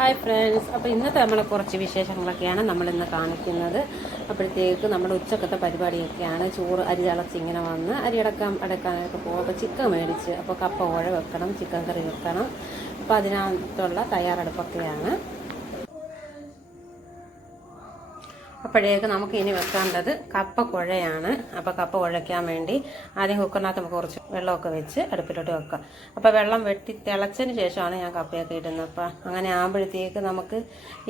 Hi friends, അപ്പോൾ ഇന്നത്തെ നമ്മളെ കുറച്ച് വിശേഷങ്ങളൊക്കെയാണ് നമ്മളിന്ന് കാണിക്കുന്നത്. അപ്പോഴത്തേക്ക് നമ്മുടെ ഉച്ചക്കത്തെ പരിപാടിയൊക്കെയാണ്. ചോറ് അരി തിളച്ച് ഇങ്ങനെ വന്ന് അടക്കാനായിട്ട് പോകും. അപ്പോൾ ചിക്കൻ മേടിച്ച്, അപ്പോൾ കപ്പ ഉഴ വെക്കണം, ചിക്കൻ കറി വെക്കണം. അപ്പോൾ അതിനകത്തുള്ള തയ്യാറെടുപ്പൊക്കെയാണ്. അപ്പോഴേക്ക് നമുക്ക് ഇനി വെക്കേണ്ടത് കപ്പ കുഴയാണ്. അപ്പോൾ കപ്പ കുഴയ്ക്കാൻ വേണ്ടി ആദ്യം കുക്കറിനകത്ത് നമുക്ക് കുറച്ച് വെള്ളമൊക്കെ വെച്ച് അടുപ്പിലോട്ട് വെക്കാം. അപ്പോൾ വെള്ളം വെട്ടി തിളച്ചതിന് ശേഷമാണ് ഞാൻ കപ്പയൊക്കെ ഇടുന്നത്. അപ്പോൾ അങ്ങനെ ആകുമ്പോഴത്തേക്ക് നമുക്ക്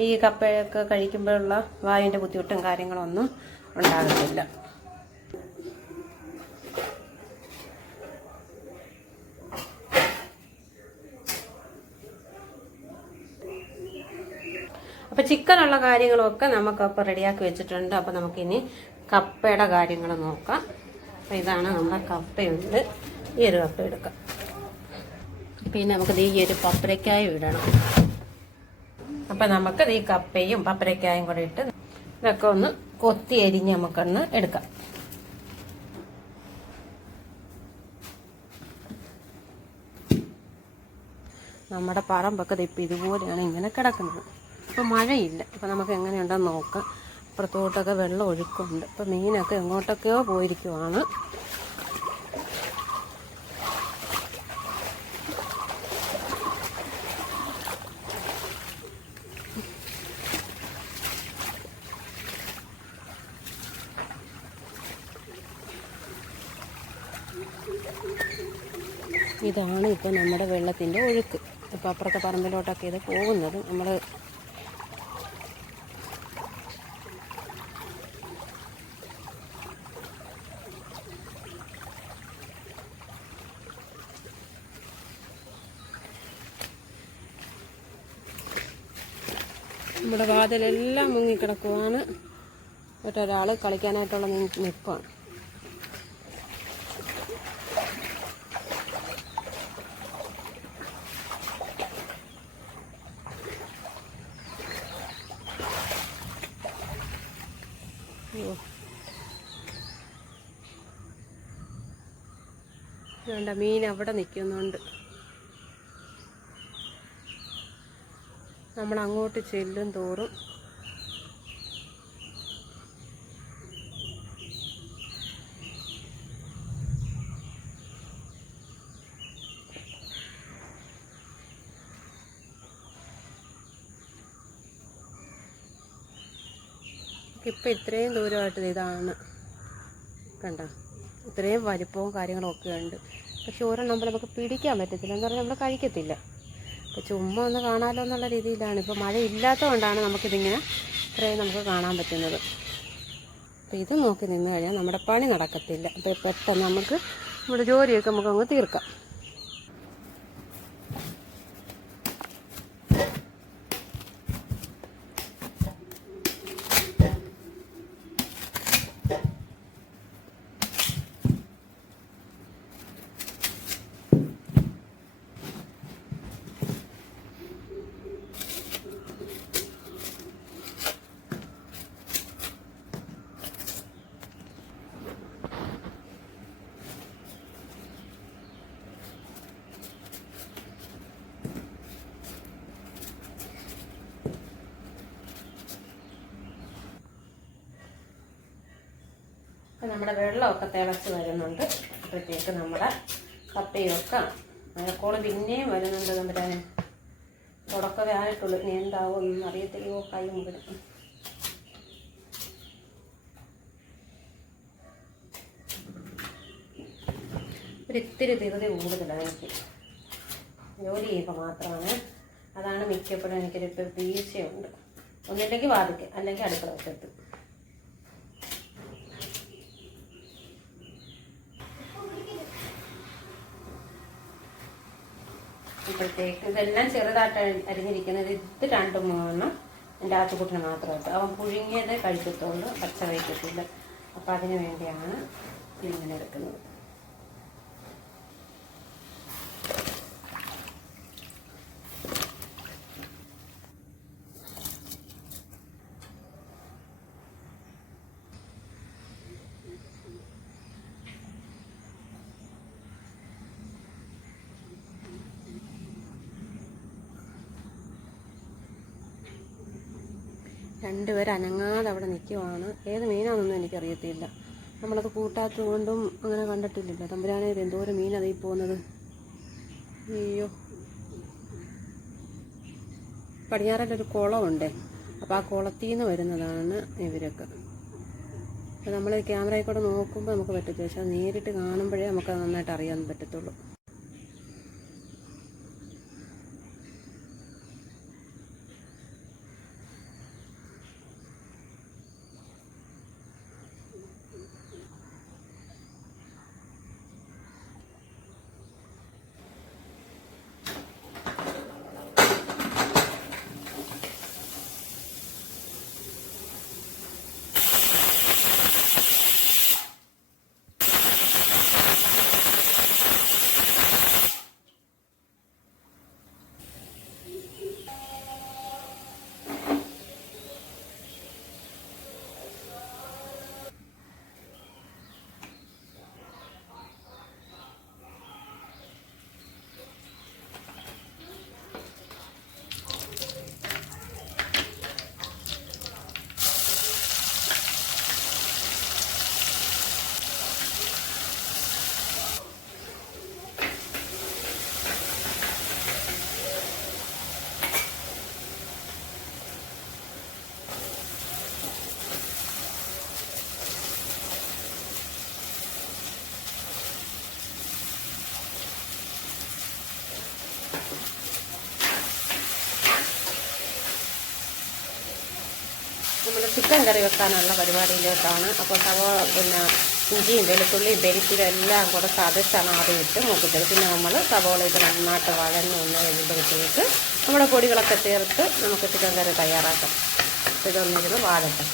ഈ കപ്പയൊക്കെ കഴിക്കുമ്പോഴുള്ള വായുവിൻ്റെ ബുദ്ധിമുട്ടും കാര്യങ്ങളൊന്നും ഉണ്ടാകത്തില്ല. അപ്പോൾ ചിക്കനുള്ള കാര്യങ്ങളൊക്കെ നമുക്കപ്പോൾ റെഡിയാക്കി വെച്ചിട്ടുണ്ട്. അപ്പോൾ നമുക്കിനി കപ്പയുടെ കാര്യങ്ങൾ നോക്കാം. അപ്പോൾ ഇതാണ് നമ്മുടെ കപ്പയുണ്ട്. ഈ ഒരു കപ്പ എടുക്കാം. പിന്നെ നമുക്കിത് ഈ ഒരു പപ്പരക്കായും ഇടണം. അപ്പം നമുക്കത് ഈ കപ്പയും പപ്പരക്കായും കൂടെ ഇട്ട് ഇതൊക്കെ ഒന്ന് കൊത്തി അരിഞ്ഞ് നമുക്കൊന്ന് എടുക്കാം. നമ്മുടെ പറമ്പൊക്കെ ഇപ്പം ഇതുപോലെയാണ് ഇങ്ങനെ കിടക്കുന്നത്. ഇപ്പോൾ മഴയില്ല. അപ്പോൾ നമുക്ക് എങ്ങനെയുണ്ടെന്ന് നോക്കാം. അപ്പുറത്തോട്ടൊക്കെ വെള്ളം ഒഴുക്കുന്നുണ്ട്. അപ്പോൾ മീനൊക്കെ എങ്ങോട്ടൊക്കെയോ പോയിരിക്കുവാണ്. ഇതാണ് ഇപ്പോൾ നമ്മുടെ വെള്ളത്തിൻ്റെ ഒഴുക്ക്. ഇപ്പോൾ അപ്പുറത്തെ പറമ്പിലോട്ടൊക്കെ ഇത് പോകുന്നത്. നമ്മൾ നമ്മുടെ വാതിലെല്ലാം മുങ്ങിക്കിടക്കുവാണ്. ഒരാൾ കളിക്കാനായിട്ടുള്ള നിൽപ്പാണ്. വേണ്ട, മീൻ അവിടെ നിൽക്കുന്നുണ്ട്. നമ്മൾ അങ്ങോട്ട് ചെല്ലും തോറും ഇപ്പം ഇത്രയും ദൂരമായിട്ട് ഇതാണ് കണ്ട, ഇത്രയും വലിപ്പവും കാര്യങ്ങളൊക്കെ ഉണ്ട്. പക്ഷെ ഒരെണ്ണം നമുക്ക് പിടിക്കാൻ പറ്റത്തില്ല. എന്ന് പറഞ്ഞാൽ നമ്മൾ കഴിക്കത്തില്ല. അപ്പോൾ ചുമ്മാ ഒന്ന് കാണാമല്ലോ എന്നുള്ള രീതിയിലാണ്. ഇപ്പോൾ മഴ ഇല്ലാത്തതുകൊണ്ടാണ് നമുക്കിതിങ്ങനെ ഇത്രയും നമുക്ക് കാണാൻ പറ്റുന്നത്. അപ്പോൾ ഇത് നോക്കി നിന്ന് കഴിഞ്ഞാൽ നമ്മുടെ പണി നടക്കത്തില്ല. അപ്പോൾ പെട്ടെന്ന് നമുക്ക് നമ്മുടെ ജോലിയൊക്കെ നമുക്കങ്ങ് തീർക്കാം. അപ്പം നമ്മുടെ വെള്ളമൊക്കെ തിളച്ച് വരുന്നുണ്ട്. അപ്പോഴത്തേക്ക് നമ്മുടെ കപ്പയൊക്കെ മഴക്കോള് പിന്നെയും വരുന്നുണ്ട്. നമ്മുടെ തുടക്കമേ ആയിട്ടുള്ളൂ. ഇനി എന്താവുമെന്നൊന്നും അറിയത്തില്ലയോ. കൈ മുമ്പിടും. ഒരിത്തിരി ധൃതി കൂടുതലാണ് എനിക്ക്. ജോലി ചെയ്യുമ്പോൾ മാത്രമാണ്. അതാണ് മിക്കപ്പോഴും എനിക്കൊരു വീഴ്ചയുണ്ട്. ഒന്നില്ലെങ്കിൽ വാതിക്ക്, അല്ലെങ്കിൽ അടുക്കള വശത്ത്. ഇപ്പോഴത്തേക്ക് ഇതെല്ലാം ചെറുതായിട്ട് അരിഞ്ഞിരിക്കുന്നത്. ഇത് 2-3 എൻ്റെ ആത്തുകുട്ടിന് മാത്രമായിട്ട്. അവൻ പുഴുങ്ങിയത് കഴിക്കത്തുള്ളൂ, പച്ച കഴിക്കത്തില്ല. അപ്പം അതിന് വേണ്ടിയാണ് ഇങ്ങനെ എടുക്കുന്നത്. രണ്ടുപേരും അനങ്ങാതെ അവിടെ നിൽക്കുവാണ്. ഏത് മീനാണെന്നൊന്നും എനിക്കറിയത്തില്ല. നമ്മളത് കൂട്ടാത്തത് കൊണ്ടും അങ്ങനെ കണ്ടിട്ടില്ല. തമ്പുരാനെ എന്തോരം മീൻ അതീ പോകുന്നത്. അയ്യോ, പടിഞ്ഞാറല്ലൊരു കുളമുണ്ട്. അപ്പോൾ ആ കുളത്തിൽ നിന്ന് വരുന്നതാണ് ഇവരൊക്കെ. അപ്പോൾ നമ്മൾ ക്യാമറയിൽ കൂടെ നോക്കുമ്പോൾ നമുക്ക് പറ്റത്തില്ല, പക്ഷെ അത് നേരിട്ട് കാണുമ്പോഴേ നമുക്ക് നന്നായിട്ട് അറിയാൻ പറ്റത്തുള്ളൂ. നമ്മൾ ചിക്കൻ കറി വെക്കാനുള്ള പരിപാടിയിലേക്കാണ്. അപ്പോൾ പിന്നെ ഇഞ്ചിയും വെളുത്തുള്ളിയും പെരിച്ചിലും എല്ലാം കൂടെ ചതച്ചാണ് ആദ്യം ഇട്ട് മൂപ്പിച്ചത്. പിന്നെ നമ്മൾ സവോളയിട്ട് നന്നായിട്ട് വഴന്ന് ഒന്ന് കഴിയുമ്പോഴത്തേക്ക് നമ്മുടെ പൊടികളൊക്കെ ചേർത്ത് നമുക്ക് ചിക്കൻ കറി തയ്യാറാക്കാം. ഇതൊന്നിരുന്ന് വാഴട്ടെ.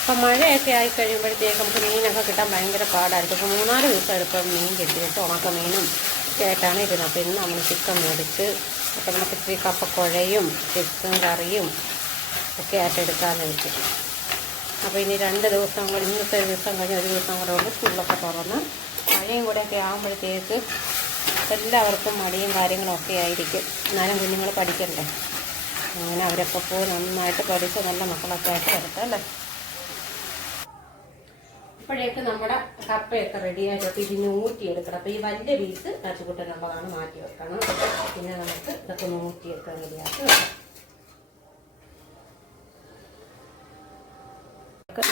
അപ്പം മഴയൊക്കെ ആയിക്കഴിയുമ്പോഴത്തേക്ക് നമുക്ക് മീനൊക്കെ കിട്ടാൻ ഭയങ്കര പാടായിരിക്കും. ഇപ്പോൾ 3-4 ദിവസം എടുപ്പം മീൻ കിട്ടിയിട്ട് ഉണക്ക മീനും ഒക്കെ ആയിട്ടാണ് ഇരുന്നത്. അപ്പോൾ ഇന്ന് നമ്മൾ ചിക്കൻ മേടിച്ച് അപ്പോൾ നമുക്ക് ഇത്തിരി കപ്പക്കുഴയും ചിക്കൻ കറിയും ഒക്കെ ആയിട്ട് എടുക്കാമെന്ന് വെച്ചു. അപ്പോൾ ഇനി 2 ദിവസം കൂടി, ഇന്നത്തെ ദിവസം കഴിഞ്ഞ് 1 ദിവസം കൂടെ കൊണ്ട് സ്കൂളൊക്കെ തുറന്ന് മഴയും കൂടെയൊക്കെ ആകുമ്പോഴത്തേക്ക് എല്ലാവർക്കും മടിയും കാര്യങ്ങളൊക്കെ ആയിരിക്കും. എന്നാലും കുഞ്ഞുങ്ങൾ പഠിക്കണ്ടേ. അങ്ങനെ അവരൊക്കെ പോയി നന്നായിട്ട് പഠിച്ച് നല്ല മക്കളൊക്കെ ആയിട്ട് എടുക്കാം അല്ലേ. ഇപ്പോഴേക്ക് നമ്മുടെ കപ്പയൊക്കെ റെഡിയായിട്ട് ഇതിന് ഊറ്റിയെടുക്കണം. അപ്പോൾ ഈ വലിയ പീസ് കാച്ചുകൂട്ടനുള്ളതാണ്, മാറ്റി വെക്കണം. പിന്നെ നമുക്ക് ഇതൊക്കെ ഊറ്റിയൊക്കെ റെഡിയാക്കി വെക്കാം.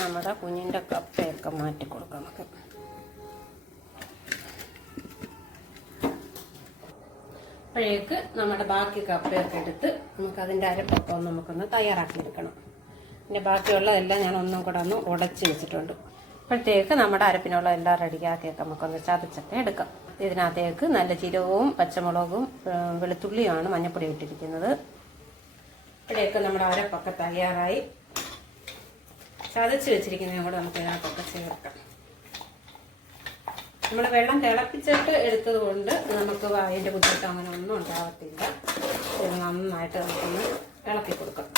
നമ്മുടെ കുഞ്ഞിൻ്റെ കപ്പയൊക്കെ മാറ്റി കൊടുക്കാം നമുക്ക്. അപ്പോഴേക്ക് നമ്മുടെ ബാക്കി കപ്പയൊക്കെ എടുത്ത് നമുക്കതിൻ്റെ അരപ്പൊക്കെ നമുക്കൊന്ന് തയ്യാറാക്കിയെടുക്കണം. പിന്നെ ബാക്കിയുള്ളതെല്ലാം ഞാൻ ഒന്നും കൂടെ ഒന്ന് ഉടച്ച് വെച്ചിട്ടുണ്ട്. അപ്പോഴത്തേക്ക് നമ്മുടെ അരപ്പിനുള്ള എല്ലാം റെഡിയാക്കിയൊക്കെ നമുക്കൊന്ന് ചതച്ചൊക്കെ എടുക്കാം. ഇതിനകത്തേക്ക് നല്ല ജീരകവും പച്ചമുളകും വെളുത്തുള്ളിയാണ് മഞ്ഞൾപ്പൊടി ഇട്ടിരിക്കുന്നത്. അപ്പോഴേക്ക് നമ്മുടെ അരപ്പൊക്കെ തയ്യാറായി. ചതച്ച് വെച്ചിരിക്കുന്നതും കൂടെ നമുക്ക് ഇതിനകത്തൊക്കെ ചേർക്കാം. നമ്മൾ വെള്ളം തിളപ്പിച്ചിട്ട് എടുത്തത് കൊണ്ട് നമുക്ക് അതിൻ്റെ ബുദ്ധിമുട്ട് അങ്ങനെ ഒന്നും ഉണ്ടാകത്തില്ല. ഇത് നന്നായിട്ട് നമുക്കൊന്ന് ഇളക്കി കൊടുക്കാം.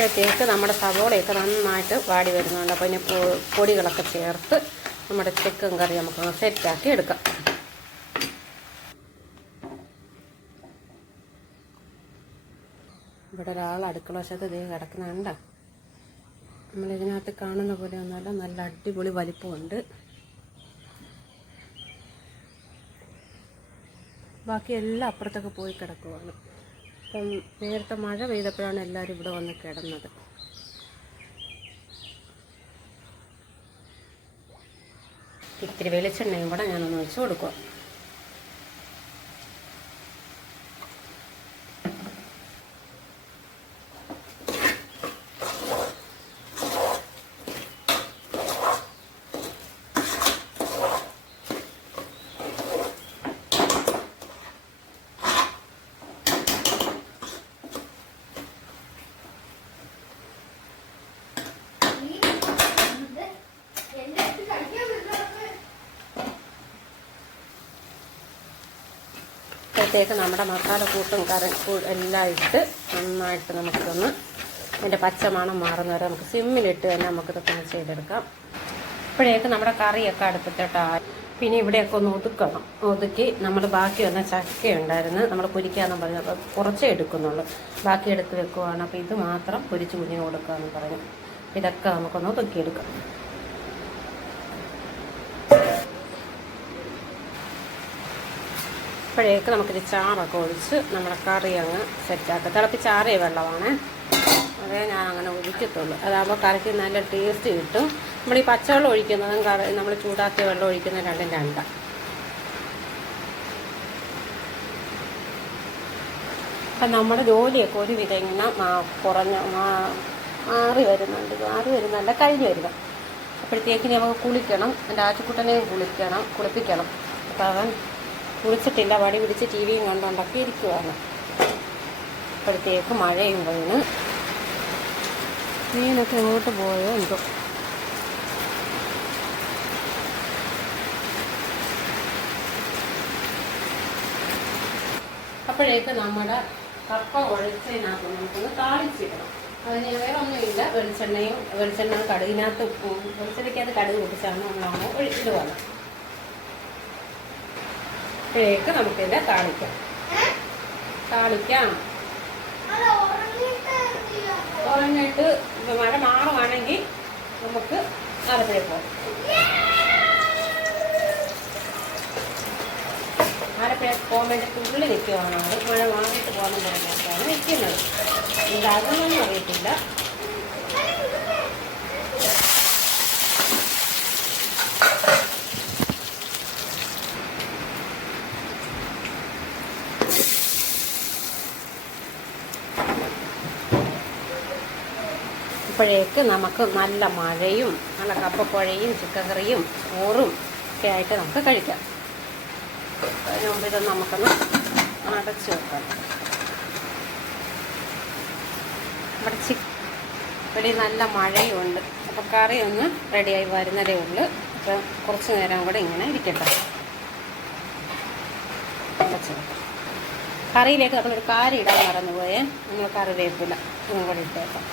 അപ്പോഴത്തേക്ക് നമ്മുടെ സവോളയൊക്കെ നന്നായിട്ട് വാടി വരുന്നുണ്ട്. അപ്പോൾ ഇനി പൊടികളൊക്കെ ചേർത്ത് നമ്മുടെ ചിക്കൻ കറി നമുക്ക് സെറ്റാക്കി എടുക്കാം. ഇവിടെ ഒരാൾ അടുക്കള വശത്ത് ദേ കിടക്കുന്നുണ്ട്. നമ്മളിതിനകത്ത് കാണുന്ന പോലെ ഒന്നുമല്ല, നല്ല അടിപൊളി വലിപ്പമുണ്ട്. ബാക്കി എല്ലാം അപ്പുറത്തൊക്കെ പോയി കിടക്കുവാണ്. അപ്പം നേരത്തെ മഴ പെയ്തപ്പോഴാണ് എല്ലാവരും ഇവിടെ വന്ന് കിടന്നത്. ഇത്തിരി വെളിച്ചെണ്ണയും കൂടെ ഞാനൊന്ന് ഒഴിച്ച് കൊടുക്കുക. അപ്പോഴത്തേക്ക് നമ്മുടെ മസാല കൂട്ടും എല്ലാം ഇട്ട് നന്നായിട്ട് നമുക്കൊന്ന് അതിൻ്റെ പച്ചമണം മാറുന്നവരെ നമുക്ക് സിമ്മിലിട്ട് തന്നെ നമുക്കിതൊക്കെ ഒന്ന് ചെയ്തെടുക്കാം. ഇപ്പോഴേക്ക് നമ്മുടെ കറിയൊക്കെ അടുപ്പത്തിട്ടായി. പിന്നെ ഇവിടെയൊക്കെ ഒന്ന് ഒതുക്കി നമ്മൾ ബാക്കി വന്ന ചക്ക ഉണ്ടായിരുന്നു, നമ്മൾ പൊരിക്കാമെന്ന് പറഞ്ഞു. അപ്പോൾ കുറച്ചേ എടുക്കുന്നുള്ളൂ, ബാക്കി എടുത്ത് വെക്കുവാണ്. അപ്പോൾ ഇത് മാത്രം പൊരിച്ച് കുഞ്ഞിന് കൊടുക്കാമെന്ന് പറഞ്ഞു. ഇതൊക്കെ നമുക്കൊന്ന് ഒതുക്കിയെടുക്കാം. ഇപ്പോഴേക്ക് നമുക്കൊരു ചാറൊക്കെ ഒഴിച്ച് നമ്മുടെ കറി അങ്ങ് സെറ്റാക്കാം. തിളപ്പിച്ചാറിയ വെള്ളമാണ്, അതേ ഞാൻ അങ്ങനെ ഒഴിക്കത്തുള്ളൂ. അതാകുമ്പോൾ കറിക്ക് നല്ല ടേസ്റ്റ് കിട്ടും. നമ്മൾ ഈ പച്ചവെള്ളം ഒഴിക്കുന്നതും നമ്മൾ ചൂടാക്കിയ വെള്ളം ഒഴിക്കുന്നതും രണ്ടും രണ്ടാണ്. അപ്പം നമ്മുടെ ജോലിയൊക്കെ ഒരുവിധം ഇങ്ങനെ മാറി വരുന്നുണ്ട്, കഴിഞ്ഞ് വരിക. അപ്പോഴത്തേക്ക് നമുക്ക് കുളിക്കണം, എൻ്റെ ആറ്റുകുട്ടനെയും കുളിപ്പിക്കണം. അപ്പം അവൻ കുളിച്ചിട്ടില്ല, വടി പിടിച്ച് ടി വിയും കണ്ടുണ്ടാക്കി ഇരിക്കുവാണ്. അപ്പോഴത്തേക്ക് മഴയും വീണ് മീനൊക്കെ എങ്ങോട്ട് പോയോ എന്തോ. അപ്പോഴേക്ക് നമ്മുടെ കപ്പ കുഴച്ചതിനകത്ത് നമുക്കൊന്ന് താളിച്ചിടണം. അതിന് വേറെ ഒന്നുമില്ല, വെളിച്ചെണ്ണ കടുകിനകത്ത് വെളിച്ചെണ്ണയ്ക്കകത്ത് കടുക് പൊട്ടിച്ചാണ് നമ്മളാണ് ഒഴിച്ചിടുവാണ്. അപ്പോഴേക്ക് നമുക്കിത് താളിക്കാം. ഉറങ്ങിട്ട് മഴ മാറുവാണെങ്കിൽ നമുക്ക് ആലപ്പുഴ പോകാം. ആലപ്പുഴ പോകാൻ വേണ്ടി തുള്ളി നിൽക്കുവാണ്. അത് മഴ മാറിയിട്ട് പോകാൻ തുടങ്ങിയിട്ടാണ് നിൽക്കുന്നത്. ഇതാകുന്നൊന്നും അറിയത്തില്ല. അപ്പോഴേക്ക് നമുക്ക് നല്ല മഴയും നല്ല കപ്പപ്പുഴയും ചിക്കൻ കറിയും ചോറും ഒക്കെ ആയിട്ട് നമുക്ക് കഴിക്കാം. അതിന് മുമ്പ് ഇതൊന്ന് നമുക്കൊന്ന് അടച്ച് വെക്കാം. നമ്മുടെ ഇവിടെ നല്ല മഴയുണ്ട്. അപ്പോൾ കറി ഒന്ന് റെഡിയായി വരുന്നതേ ഉള്ളൂ. അപ്പോൾ കുറച്ച് നേരം കൂടെ ഇങ്ങനെ ഇരിക്കട്ടെ. അടച്ച് വെക്കാം. കറിയിലേക്ക് നമ്മളൊരു കാര്യം ഇടാൻ മറന്നുപോയേ, നമ്മൾ കറിവേപ്പില ഒന്നും കൂടെ ഇട്ടേക്കാം.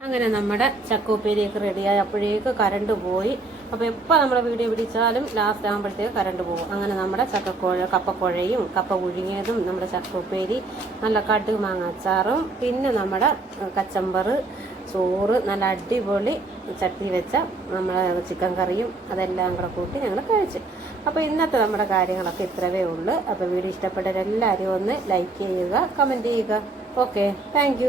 അങ്ങനെ നമ്മുടെ ചക്കോപ്പേരിയൊക്കെ റെഡിയായി. അപ്പോഴേക്ക് കറണ്ട് പോയി. അപ്പോൾ എപ്പോൾ നമ്മൾ വീഡിയോ പിടിച്ചാലും ലാസ്റ്റ് ആകുമ്പോഴത്തേക്ക് കറണ്ട് പോകും. അങ്ങനെ നമ്മുടെ കപ്പക്കുഴയും കപ്പ പുഴുങ്ങിയതും നമ്മുടെ ചക്കോപ്പേരി, നല്ല കടുക് മാങ്ങ അച്ചാറും, പിന്നെ നമ്മുടെ കച്ചമ്പറ്, ചോറ്, നല്ല അടിപൊളി ചട്ടി വെച്ച നമ്മുടെ ചിക്കൻ കറിയും അതെല്ലാം കൂടെ കൂട്ടി ഞങ്ങൾ കഴിച്ചു. അപ്പോൾ ഇന്നത്തെ നമ്മുടെ കാര്യങ്ങളൊക്കെ ഇത്രവേ ഉള്ളൂ. അപ്പോൾ വീഡിയോ ഇഷ്ടപ്പെട്ടവരെല്ലാവരും ഒന്ന് ലൈക്ക് ചെയ്യുക, കമൻറ്റ് ചെയ്യുക. Okay, thank